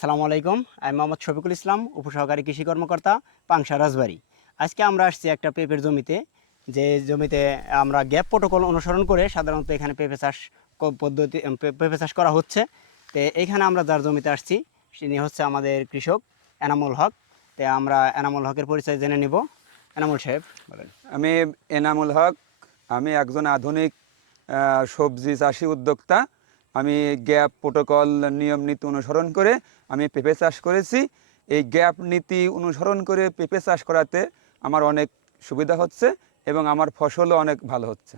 আসসালামু আলাইকুম। আমি মোহাম্মদ শফিকুল ইসলাম, উপসহকারী কৃষি কর্মকর্তা, পাংশা রাজবাড়ি। আজকে আমরা আসছি একটা পেঁপের জমিতে, যে জমিতে আমরা গ্যাপ প্রোটোকল অনুসরণ করে সাধারণত এখানে পেঁপে চাষ পদ্ধতি পেঁপে চাষ করা হচ্ছে। তো এখানে আমরা যার জমিতে আসছি, তিনি হচ্ছে আমাদের কৃষক এনামুল হক। তো আমরা এনামুল হকের পরিচয় জেনে নিব। এনামুল সাহেব, বলেন। আমি এনামুল হক, আমি একজন আধুনিক সবজি চাষি উদ্যোক্তা। আমি গ্যাপ প্রোটোকল নিয়ম নীতি অনুসরণ করে আমি পেঁপে চাষ করেছি। এই গ্যাপ নীতি অনুসরণ করে পেঁপে চাষ করাতে আমার অনেক সুবিধা হচ্ছে এবং আমার ফসলও অনেক ভালো হচ্ছে।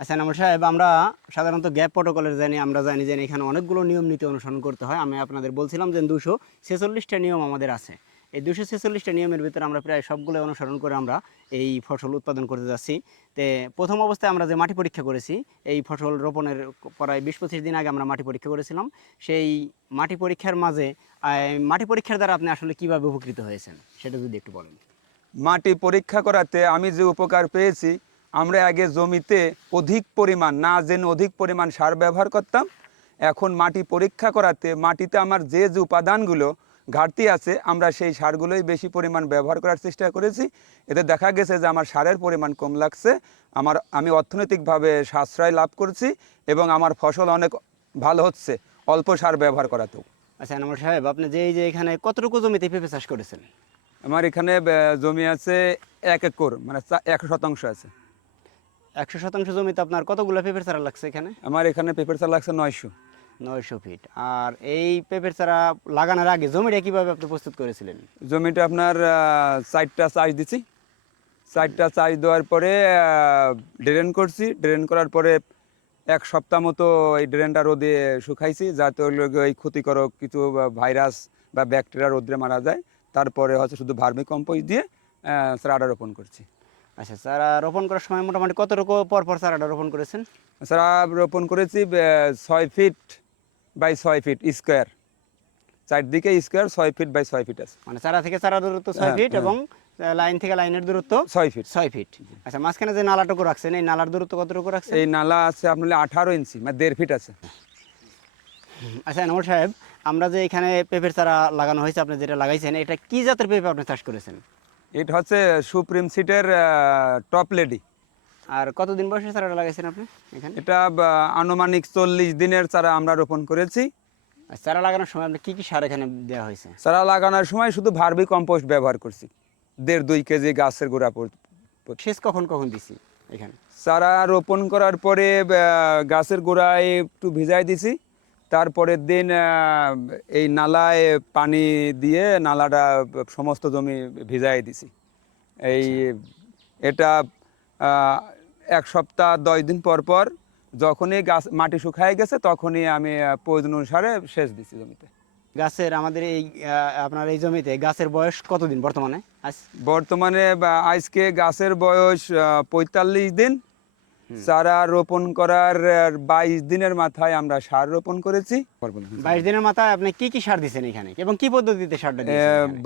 আচ্ছা নামর সাহেব, আমরা সাধারণত গ্যাপ প্রোটোকলের জানি, আমরা জানি যে এখানে অনেকগুলো নিয়ম নীতি অনুসরণ করতে হয়। আমি আপনাদের বলছিলাম যে দুশো ছেচল্লিশটা নিয়ম আমাদের আছে। এই দুশো ছেচল্লিশটা নিয়মের ভিতরে আমরা প্রায় সবগুলো অনুসরণ করে আমরা এই ফসল উৎপাদন করতে যাচ্ছি। তে প্রথম অবস্থায় আমরা যে মাটি পরীক্ষা করেছি, এই ফসল রোপণের প্রায় বিশ পঁচিশ দিন আগে আমরা মাটি পরীক্ষা করেছিলাম। সেই মাটি পরীক্ষার মাঝে মাটি পরীক্ষার দ্বারা আপনি আসলে কীভাবে উপকৃত হয়েছেন সেটা যদি একটু বলেন। মাটি পরীক্ষা করাতে আমি যে উপকার পেয়েছি, আমরা আগে জমিতে অধিক পরিমাণ, না জেনে অধিক পরিমাণ সার ব্যবহার করতাম। এখন মাটি পরীক্ষা করাতে মাটিতে আমার যে যে উপাদানগুলো ঘাটতি আছে আমরা সেই সারগুলোই বেশি পরিমাণ ব্যবহার করার চেষ্টা করেছি। এতে দেখা গেছে যে আমার সারের পরিমাণ কম লাগছে আমার আমি অর্থনৈতিকভাবে সাশ্রয় লাভ করছি এবং আমার ফসল অনেক ভালো হচ্ছে অল্প সার ব্যবহার করাতেও। আচ্ছা নামল সাহেব আপনি যে এই যে এখানে কতটুকু জমিতে পেঁপে চাষ করেছেন? আমার এখানে জমি আছে এক একর মানে চা- এক শতাংশ আছে। একশো শতাংশ জমিতে আপনার কতগুলো পেঁপের চারা লাগছে এখানে? আমার এখানে পেপার চাল লাগছে নয়শো। নয়শো ফিট আর এই পেঁপের চারা লাগানোর আগে জমিটা কীভাবে আপনি প্রস্তুত করেছিলেন? জমিটা আপনার চারটা চাষ দিছি। চারটা চাষ দেওয়ার পরে ড্রেন করছি। ড্রেন করার পরে এক সপ্তাহ মতো এই ড্রেনটা রোদে শুকাইছি যাতে ওই ক্ষতিকারক কিছু ভাইরাস বা ব্যাকটেরিয়া রোদ্রে মারা যায়। তারপরে হচ্ছে শুধু ভার্মি কম্পোস্ট দিয়ে চারাটা রোপণ করছি। আচ্ছা চারা রোপণ করার সময় মোটামুটি কতটুকু পর পর চারাটা রোপণ করেছেন? চারা রোপণ করেছি ছয় ফিট বাই ছয় ফিট স্কোয়ার চারদিকে স্কোয়ার ছয় ফিট বাই ছয় ফিট আছে। মানে চারা থেকে চারা দূরত্ব ছয় হ্যাঁ, ফিট হ্যাঁ। এবং লাইন থেকে লাইনের দূরত্ব ছয় ফিট ছয় ফিট আচ্ছা মাঝখানে যে নালাটুকু রাখছেন এই নালার দূরত্ব কতটুকু রাখছেন? এই নালা আছে আপনার আঠারো ইঞ্চি মানে দেড় ফিট আছে। আচ্ছা নমর সাহেব আমরা যে এখানে পেঁপের চারা লাগানো হয়েছে আপনি যেটা লাগাইছেন এটা কি জাতের পেঁপে আপনি চাষ করেছেন? এটা হচ্ছে সুপ্রিম সিটের টপ লেডি আর কতদিন বয়সে চারাটা লাগাইছেন আপনি এখানে? এটা আনুমানিক চল্লিশ দিনের চারা আমরা রোপণ করেছি। চারা লাগানোর সময় আপনি কী কী সার এখানে দেওয়া হয়েছে? চারা লাগানোর সময় শুধু ভার্মি কম্পোস্ট ব্যবহার করছি। দেড় দুই কেজি গাছের গোড়া শেষ কখন কখন দিছি এখানে? চারা রোপণ করার পরে গাছের গোড়ায় একটু ভিজাই দিছি। তারপরের দিন এই নালায় পানি দিয়ে নালাটা সমস্ত জমি ভিজাই দিছি। এই এটা এক সপ্তাহ দশ দিন পর পর যখনই গাছ মাটি শুকায় গেছে তখনই আমি প্রয়োজন অনুসারে সেচ দিছি জমিতে। গাছের আমাদের এই আপনার এই জমিতে গাছের বয়স কতদিন বর্তমানে? বর্তমানে আজকে গাছের বয়স পঁয়তাল্লিশ দিন। চারা রোপণ করার বাইশ দিনের মাথায় আমরা সার রোপণ করেছি। বাইশ দিনের মাথায় আপনি কি কি সার দিচ্ছেন এখানে? এবং কি পদ্ধতিতে সারটা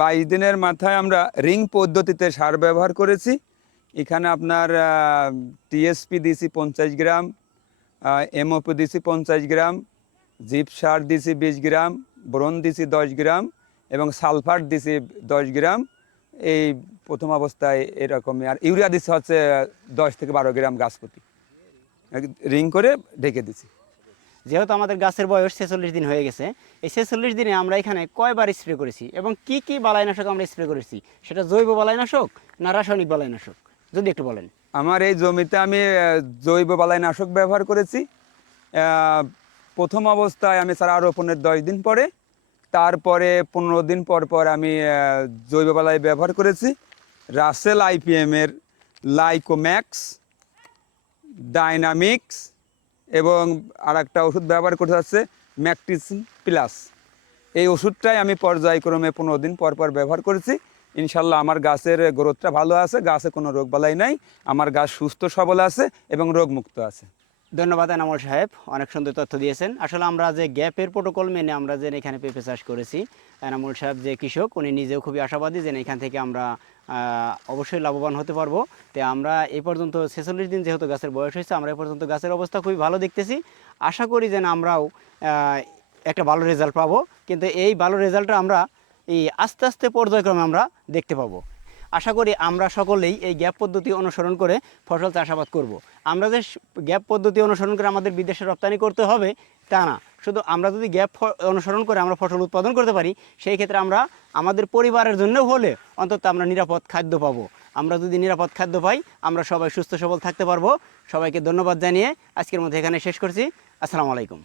বাইশ দিনের মাথায় আমরা রিং পদ্ধতিতে সার ব্যবহার করেছি। এখানে আপনার টিএসপি দিয়েছি পঞ্চাশ গ্রাম এমওপি দিছি পঞ্চাশ গ্রাম জিপ সার দিয়েছি বিশ গ্রাম ব্রন দিছি দশ গ্রাম এবং সালফার দিছি দশ গ্রাম। এই প্রথম অবস্থায় এরকমই। আর ইউরিয়া দিচ্ছে হচ্ছে দশ থেকে বারো গ্রাম গাছ প্রতি। রিং করে ঢেকে দিছি। যেহেতু আমাদের গাছের বয়স ছেচল্লিশ দিন হয়ে গেছে, এই ছেচল্লিশ দিনে আমরা এখানে কয়বার স্প্রে করেছি এবং কি কি বালাইনাশক আমরা স্প্রে করেছি? সেটা জৈব বালাইনাশক না রাসায়নিক বালাইনাশক? যদি একটু বলেন। আমার এই জমিতে আমি জৈব বালাইনাশক ব্যবহার করেছি। প্রথম অবস্থায় আমি চারা রোপণের দশ দিন পরে, তারপরে পনেরো দিন পর পর আমি জৈব বালাই ব্যবহার করেছি। রাসেল আইপিএমের লাইকোম্যাক্স, ডাইনামিক্স এবং আর একটা ওষুধ ব্যবহার করতে হচ্ছে, ম্যাকটিসিন প্লাস। এই ওষুধটাই আমি পর্যায়ক্রমে পনেরো দিন পর পর ব্যবহার করেছি। ইনশাল্লাহ আমার গাছের গ্রোথটা ভালো আছে, গাছে কোনো রোগ বালাই নাই, আমার গাছ সুস্থ, সবল আছে এবং রোগমুক্ত আছে। ধন্যবাদ এনামুল সাহেব, অনেক সুন্দর তথ্য দিয়েছেন। আসলে আমরা যে গ্যাপের প্রোটোকল মেনে আমরা যে এখানে পেঁপে চাষ করেছি, এনামুল সাহেব যে কৃষক, উনি নিজেও খুবই আশাবাদী যে এখান থেকে আমরা অবশ্যই লাভবান হতে পারব। তো আমরা এ পর্যন্ত ছেচল্লিশ দিন যেহেতু গাছের বয়স হয়েছে, আমরা এই পর্যন্ত গাছের অবস্থা খুবই ভালো দেখতেছি। আশা করি যেন আমরাও একটা ভালো রেজাল্ট পাবো। কিন্তু এই ভালো রেজাল্টটা আমরা এই আস্তে আস্তে পর্যায়ক্রমে আমরা দেখতে পাবো। আশা করি আমরা সকলেই এই গ্যাপ পদ্ধতি অনুসরণ করে ফসল চাষাবাদ করব। আমরা যে গ্যাপ পদ্ধতি অনুসরণ করে আমাদের বিদেশে রপ্তানি করতে হবে, তা না। শুধু আমরা যদি গ্যাপ অনুসরণ করে আমরা ফসল উৎপাদন করতে পারি, সেই ক্ষেত্রে আমরা আমাদের পরিবারের জন্য হলে অন্তত আমরা নিরাপদ খাদ্য পাবো। আমরা যদি নিরাপদ খাদ্য পাই, আমরা সবাই সুস্থ সবল থাকতে পারব। সবাইকে ধন্যবাদ জানিয়ে আজকের মধ্যে এখানে শেষ করছি। আসসালামু আলাইকুম।